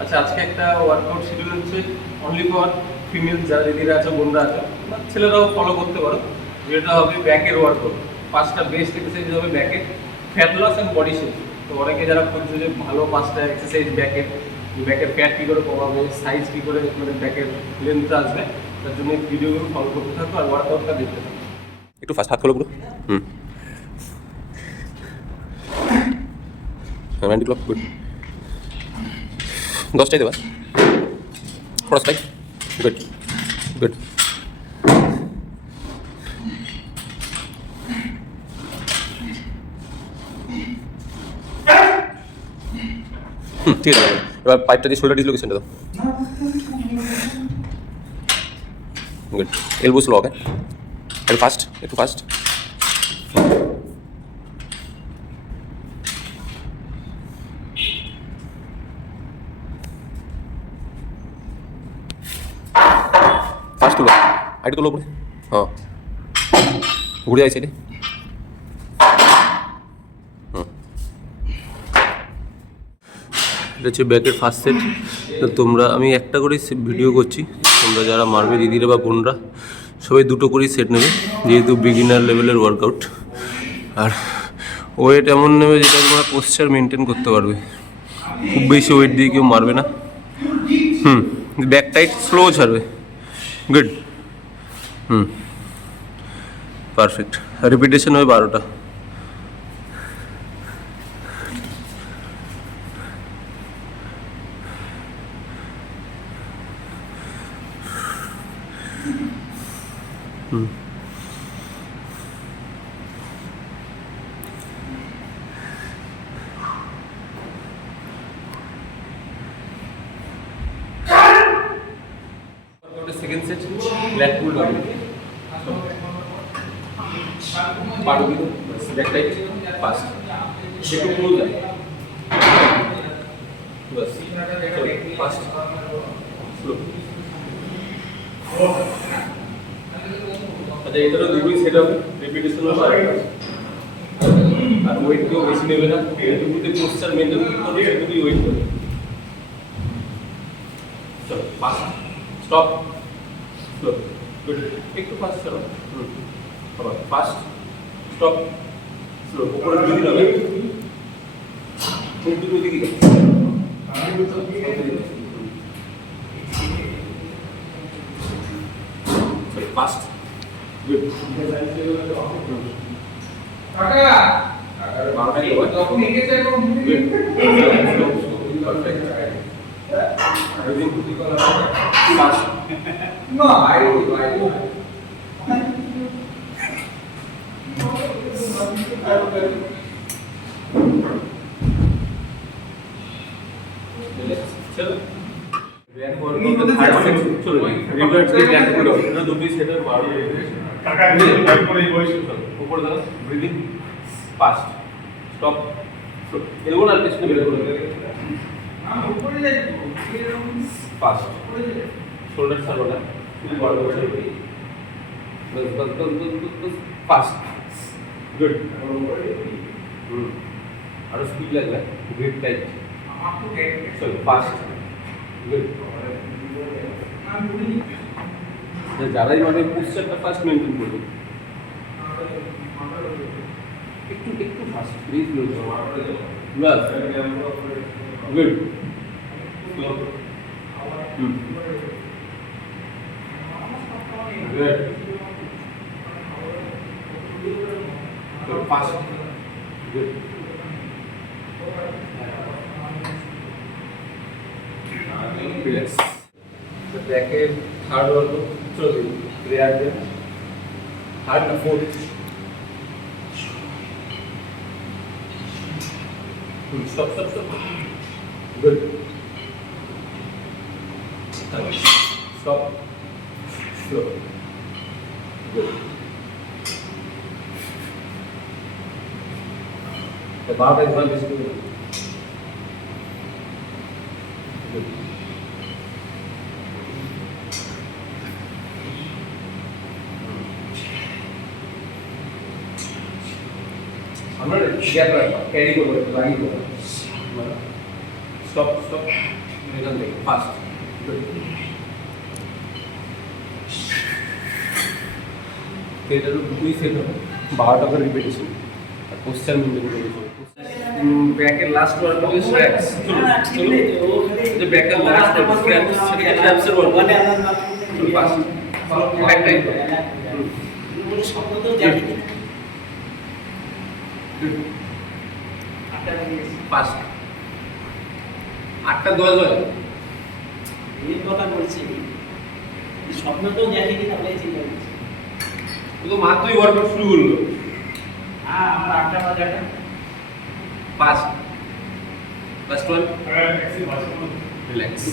আচ্ছা, আজকে একটা ওয়ার্কআউট শিডিউল হচ্ছে অনলি ফর ফিমেল, যারা দিদিরা আছে, বোনরা আছে, বা ছেলেরাও ফলো করতে পারো। যেটা হবে ব্যাকের ওয়ার্কআউট। 5টা বেস্ট এক্সারসাইজ হবে ব্যাকের, fat loss and body shape. তো অনেকে যারা খুঁজছে যে ভালো 5টা এক্সারসাইজ ব্যাকের, ব্যাকের ফ্যাট কী করে কমাবে, সাইজ কী করে মানে ব্যাকের লেন্থটা আসবে, তার জন্য এই ভিডিওগুলো ফলো করতে থাকো আর ওয়ার্কআউটটা দেখতে থাকো। একটু ফাস্ট হাত খোলো পুরো। 90 ক্লক গুড। 10টাই দেবা ক্রস টাই গুড গুড। ঠিক আছে, এবার পাইপটা দিয়ে শোল্ডার ডিসলোকেশনটা দাও। গুড। এলবো স্লো, ওকে, একটু ফাস্ট, একটু ফাস্ট। ফাস্ট তুলো, আইটু তুলো উপরে। হ্যাঁ, ঘুরে যাই সাইডে। এটা হচ্ছে ব্যাকের ফার্স্ট সেট। তো তোমরা, আমি একটা করেই ভিডিও করছি, তোমরা যারা মারবে দিদিরা বা বোনরা সবাই দুটো করেই সেট নেবে, যেহেতু বিগিনার লেভেলের ওয়ার্কআউট। আর ওয়েট এমন নেবে যেটা তোমরা পোশ্চার মেনটেন করতে পারবে। খুব বেশি ওয়েট দিয়ে কেউ মারবে না। ব্যাক টাইট, স্লো ছাড়বে। গুড। পারফেক্ট। রিপিটেশন হবে 12টা। Second set lat pull down, পাড়ু কিন্তু ব্যাক টাইট ফাস্ট, একটু পুল যায় বাস, ফাস্ট স্লো। আচ্ছা, এটারও দুটোই সেট হবে, রিপিটেশনও পারে। আর ওয়েট কেউ বেশি নেবে না, এটুকুতে পোস্টার মেনটেন করতে হবে, সেটুকুই ওয়েট করবে। চলো ফাস্ট, স্টপ, স্লো, গুড। একটু ফাস্ট চলো, আবার ফাস্ট, স্টপ, স্লো। উপরে দুই দিন হবে, দুটো দিকে ফাস্ট, গুড। ফাস্ট, স্টপ, এরকম আর পেছনে বের করে ফাস্ট, শোল্ডার ছাড়ো না, ফাস্ট, গুড। আরো স্পিড লাগবে, গ্রিপ টাইট, চলো ফাস্ট, গুড। যারাই মানে পোস্টারটা ফাস্ট মেনটেন করবে, একটু একটু ফাস্ট, প্লিজ বাস, good, slow, good, fast, good. Relax. ব্যাকের থার্ড ওয়ার্কআউট চলবে, রেয়ার বেঞ্চ, থার্ড না fourth. Stop, stop, stop. Good. Stop. Slow. Good. The bar is one basically. Good. আমরা গ্যাপ রাখবো, ক্যারি করবো, লাগিয়ে দেবো। Stop, stop. এখান থেকে ফার্স্ট। এটারও দুই সেট হবে, 12টা করে রিপিটেশন, আর পোস্টার মেনটেন করে ব্যাকের লাস্ট ওয়ার্ড হবে স্ট্র্যাপস। চলো যে ব্যাকের লাস্ট ওয়ার্ড স্ট্র্যাপস, সেটা স্ট্র্যাপসের ওয়ার্ড হবে ফার্স্ট। একটাই ফার্স্ট 8টা 10 হয়। এই কথা বলছি, স্বপ্ন তো দেখেনি, তাহলে চিন্তা করছি। ও তো মাত্রই ওয়ার্কআউট শুরু করলো। হ্যাঁ, আমার 8টা বাজাটা ফার্স্ট লাস্ট ওয়ান, রিল্যাক্স।